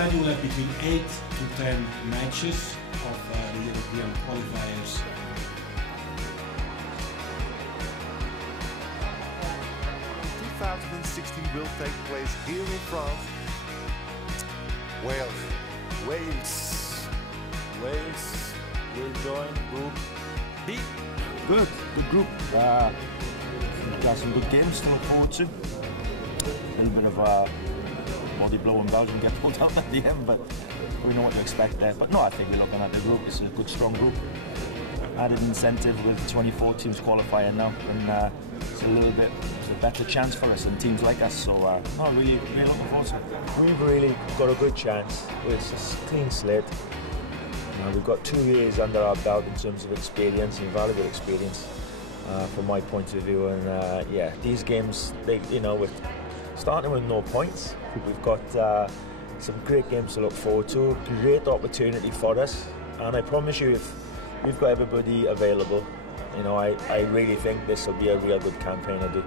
Inside you will have between 8 to 10 matches of the European qualifiers. 2016 will take place here in France. Wales. Wales will join Group D. Good group. We've got some good games to look forward to. A little bit of a body blow when Belgium get pulled out at the end, but we know what to expect there. But no, I think we're looking at the group. It's a good, strong group. Added incentive with 24 teams qualifying now, and it's a better chance for us and teams like us. So, no, really looking forward to it. We've really got a good chance. It's a clean slate. We've got 2 years under our belt in terms of experience, invaluable experience, from my point of view. And yeah, these games, with starting with no points, we've got some great games to look forward to. Great opportunity for us, and I promise you, if we've got everybody available, I really think this will be a real good campaign. I do.